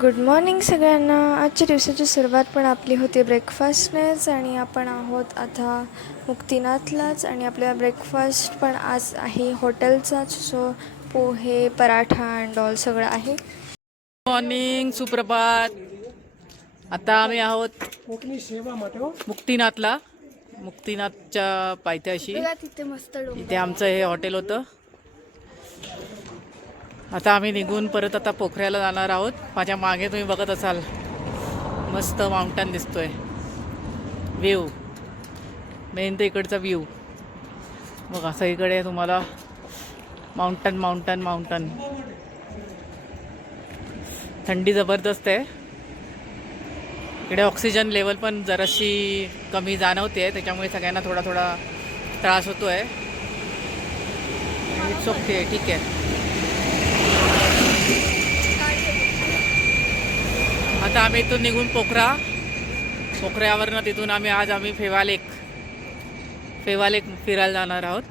Good morning सगळ्यांना. आजच्या दिवसाची सुरुवात पण आपली होती ब्रेकफास्टनेच आणि आपण आहोत आता मुक्तिनाथलाच आणि आपला ब्रेकफास्ट पण आज आहे हॉटेलचाच. So pohe paratha and all सगळं आहे. मॉर्निंग, सुप्रभात. आता आम्ही आहोत मुक्तिनाथला, मुक्तिनाथच्या पायथ्याशी. तिथे मस्त इथे आमचं हे हॉटेल होतं. आता आम्ही निघून परत आता पोखऱ्याला जाणार आहोत. माझ्या मागे तुम्ही बघत असाल मस्त माउंटन दिसतोय. व्ह्यू मेन तर इकडचा व्ह्यू बघा. सगळीकडे तुम्हाला माउंटन माउंटन माउंटन. थंडी जबरदस्त आहे इकडे. ऑक्सिजन लेवल पण जराशी कमी जाणवते, त्याच्यामुळे सगळ्यांना थोडा थोडा त्रास होतो आहे. इट्स ओके, ठीक आहे. आता आम्ही इथून निघून पोखऱ्यावरनं तिथून आम्ही फेवालेक फिरायला जाणार आहोत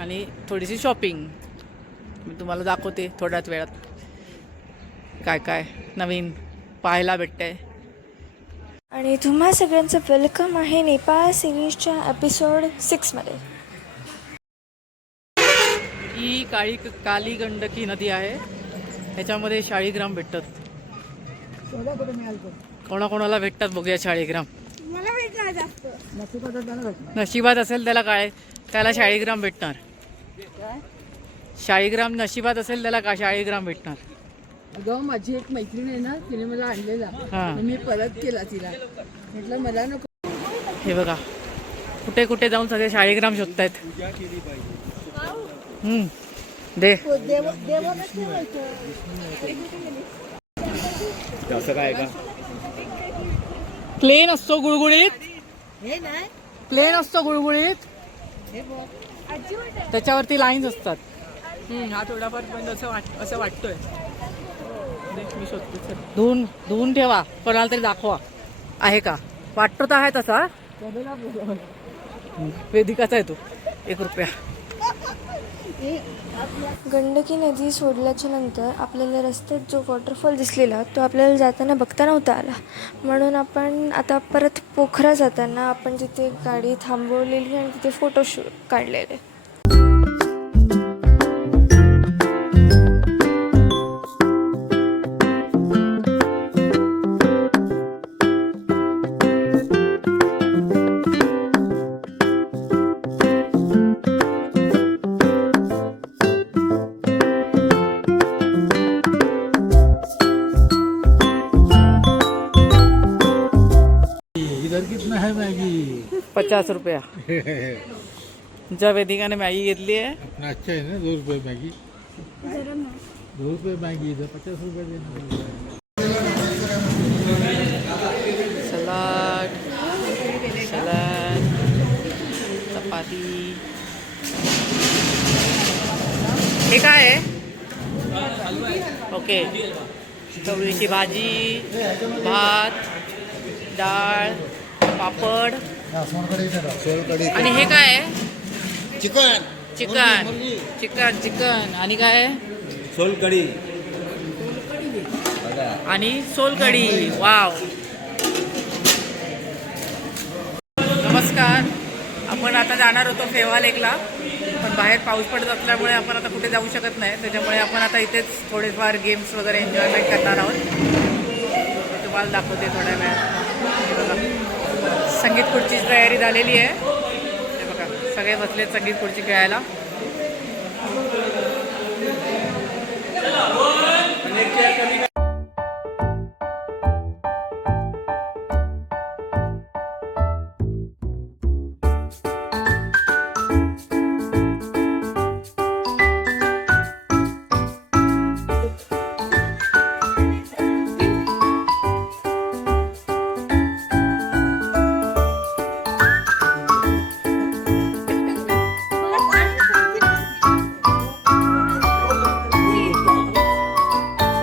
आणि थोडीशी शॉपिंग मी तुम्हाला दाखवते थोड्याच वेळात. काय काय नवीन पाहायला भेटतंय. आणि तुम्हा सगळ्यांचं वेलकम आहे नेपाळ सिरीजच्या एपिसोड 6मध्ये. ही काली गंडकी नदी आहे. ह्याच्यामध्ये शाळीग्राम भेटतात. कोणाकोणाला भेटतात बघूया शाळीग्राम. नशिबात असेल त्याला शाळीग्राम भेटणार. शाळीग्राम नशिबात असेल त्याला शाळीग्राम भेटणार. अगं माझी एक मैत्रीण आहे ना, तिने मला आणलेला, मी परत केला तिला. म्हटलं मला नको. हे बघा कुठे कुठे जाऊन सगळे शाळीग्राम शोधतायत. दे असं काय का? प्लेन असतो गुळगुळीत. प्लेन असतो गुळगुळीत, त्याच्यावरती लाईन्स असतात. हा थोडाफार पण असं वाटतोय. मी शोधतो. धुवून ठेवा, कोणाला तरी दाखवा आहे का. वाटतो तर आहे तसा. वेदिकाचा आहे तो. ₹1. गंडकी नदी सोडल्याच्या नंतर आपल्याला रस्त्यात जो वॉटरफॉल दिसलेला तो आपल्याला जाताना बघता नव्हता आला. म्हणून आपण आता परत पोखरा जाताना आपण तिथे गाडी थांबवलेली आणि तिथे फोटोशूट काढलेले. इधर कितना है मैगी? ₹50. ज्या वेदिकाने मॅगी घेतली आहे. अपना अच्छा है ना, ₹2 मैगी. ₹2 मैगी, इधर ₹50 देना. सलाड चपाती. हे काय आहे? ओके. चवळीची भाजी, भात, डाळ, पापड. आणि हे काय आहे? चिकन आणि काय आहे? सोलकढी आणि सोलकढी. वाव. नमस्कार. आपण आता जाणार होतो फेवालेकला, पण बाहेर पाऊस पडत असल्यामुळे आपण आता कुठे जाऊ शकत नाही. त्याच्यामुळे आपण आता इथेच थोडेफार गेम्स वगैरे एन्जॉयमेंट करणार आहोत. मी तुम्हाला दाखवते थोड्या वेळात. संगीत खुर्चीची तयारी झालेली आहे. हे बघा सगळे बसलेत संगीत खुर्ची खेळायला.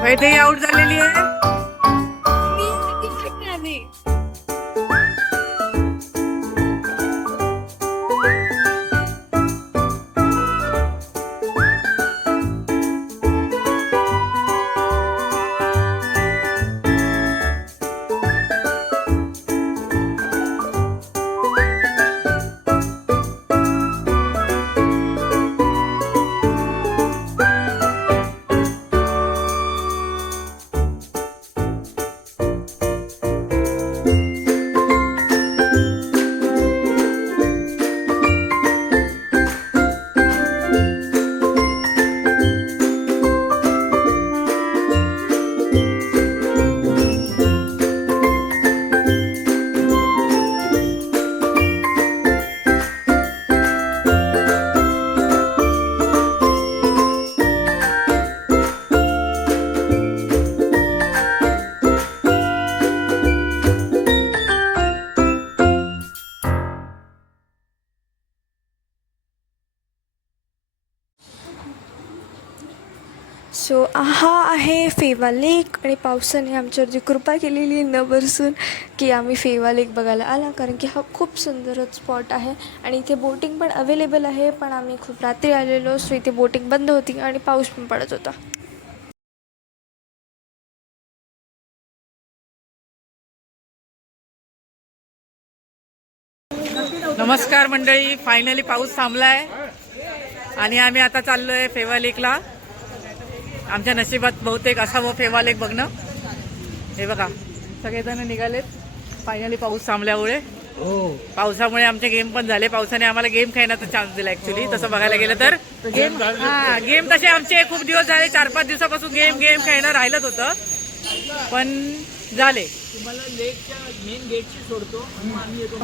वैदेही आउट झालेली आहे. आहे फेवा लेक आणि पावसाने आमच्यावरती कृपा केलेली न बरसून की आम्ही फेवा लेक बघायला आला, कारण की हा खूप सुंदरच स्पॉट आहे आणि इथे बोटिंग पण अवेलेबल आहे. पण आम्ही खूप रात्री आलेलो, सो इथे बोटिंग बंद होती आणि पाऊस पण पडत होता. नमस्कार मंडळी, फायनली पाऊस थांबलाय आणि आम्ही आता चाललोय फेवा लेकला. आमच्या नशिबात बहुतेक असावं फेवा लेक बघणं. हे बघा सगळेजण निघालेत फायनली पाऊस थांबल्यामुळे. पावसामुळे आमचे गेम पण झाले. पावसाने आम्हाला गेम खेळण्याचा चान्स दिला ऍक्च्युली तसं बघायला गेलं तर. गेम तसे आमचे खूप दिवस झाले, 4-5 दिवसापासून गेम खेळणं राहिलंच होतं, पण झाले. तुम्हाला लेकच्या मेन गेटशी सोडतो आणि आम्ही येतो.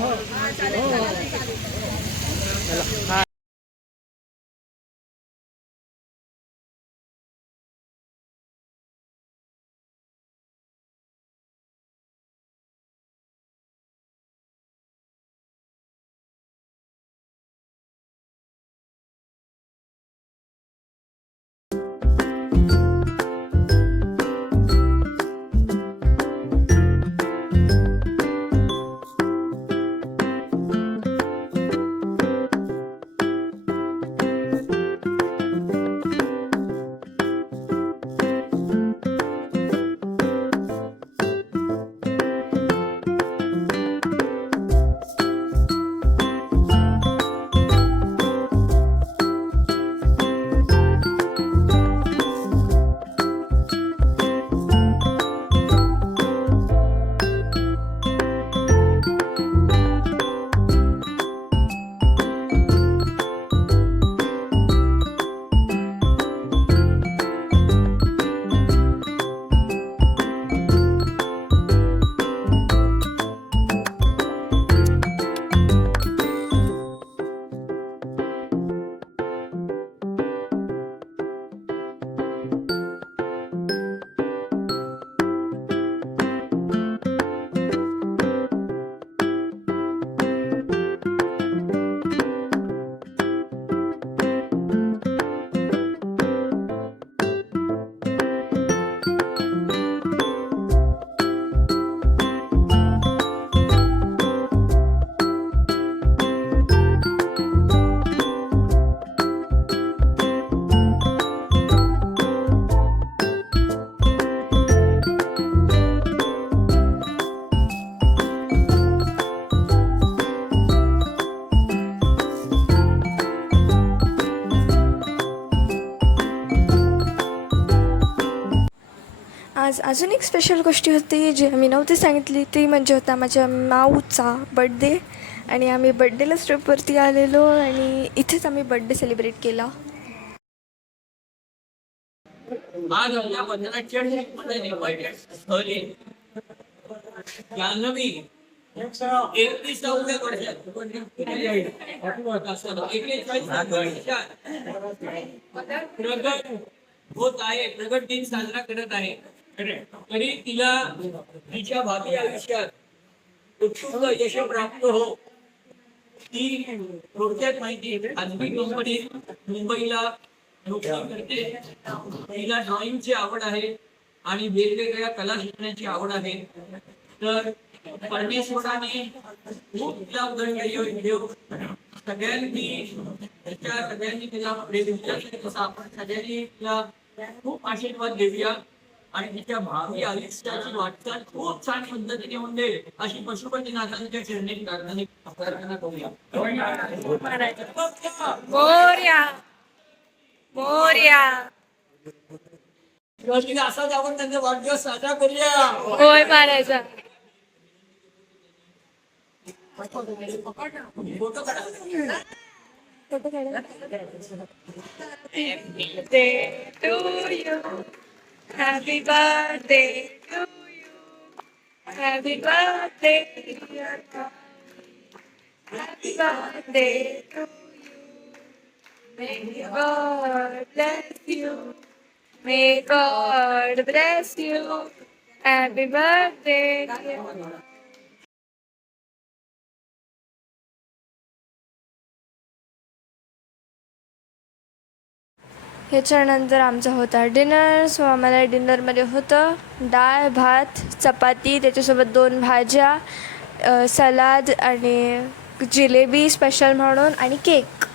आज अजून एक स्पेशल गोष्टी होती जी आम्ही नव्हती सांगितली, ती म्हणजे होता माझ्या माऊचा बड्डे. आणि आम्ही बड्डेला ट्रिपवरती आलेलो आणि इथेच आम्ही बड्डे सेलिब्रेट केला. आज आपल्या वंदनाच्या मध्ये स्थळी जान्हवी 31व्या वर्षात 41व्या वर्षात प्रगट होत आहे, प्रगट दिन साजरा करत आहे. तरी तिला तिच्या भावी आयुष्यात उत्तुंग यश प्राप्त हो. ती थोडक्यात माहिती, खाजगी कंपनीत मुंबईला नोकरी करते. तिला ड्रॉइंगची आवड आहे आणि वेगवेगळ्या कला शिकण्याची आवड आहे. तर परमेश्वराने खूप तिला उदंड देव सगळ्यांनी तिला प्रेम दिलं, तसं आपण सगळ्यांनी तिला खूप आशीर्वाद देऊया आणि तिच्या भावी आयुष्याची वाटचाल खूप छान पद्धतीने होऊन दे अशी पशुपतीनाथांच्या चरणी प्रार्थना करूया. तिला असाच आपण त्यांचा वाढदिवस साजरा करूया. होय मारायचा. फोटो काढा. Happy birthday to you. Happy birthday, dear God. Happy birthday to you. May God bless you. May God bless you. Happy birthday, dear God. ह्याच्यानंतर आमचा होता डिनर. सो आम्हाला डिनरमध्ये होतं डाळ भात चपाती, त्याच्यासोबत 2 भाज्या, सलाद आणि जिलेबी स्पेशल म्हणून आणि केक.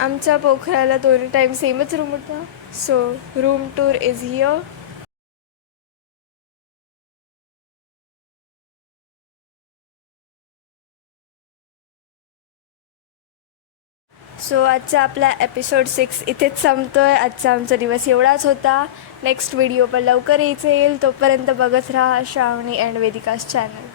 आमचा पोखराला 2 टाईम सेमच रूम होता. So room tour is here. So आजचा आपला एपिसोड 6 इथेच संपतो आहे. आजचा आमचा दिवस एवढाच होता. नेक्स्ट व्हिडिओ पण लवकर येईल. तोपर्यंत बघत राहा श्रावणी अँड वेदिकाज चॅनल.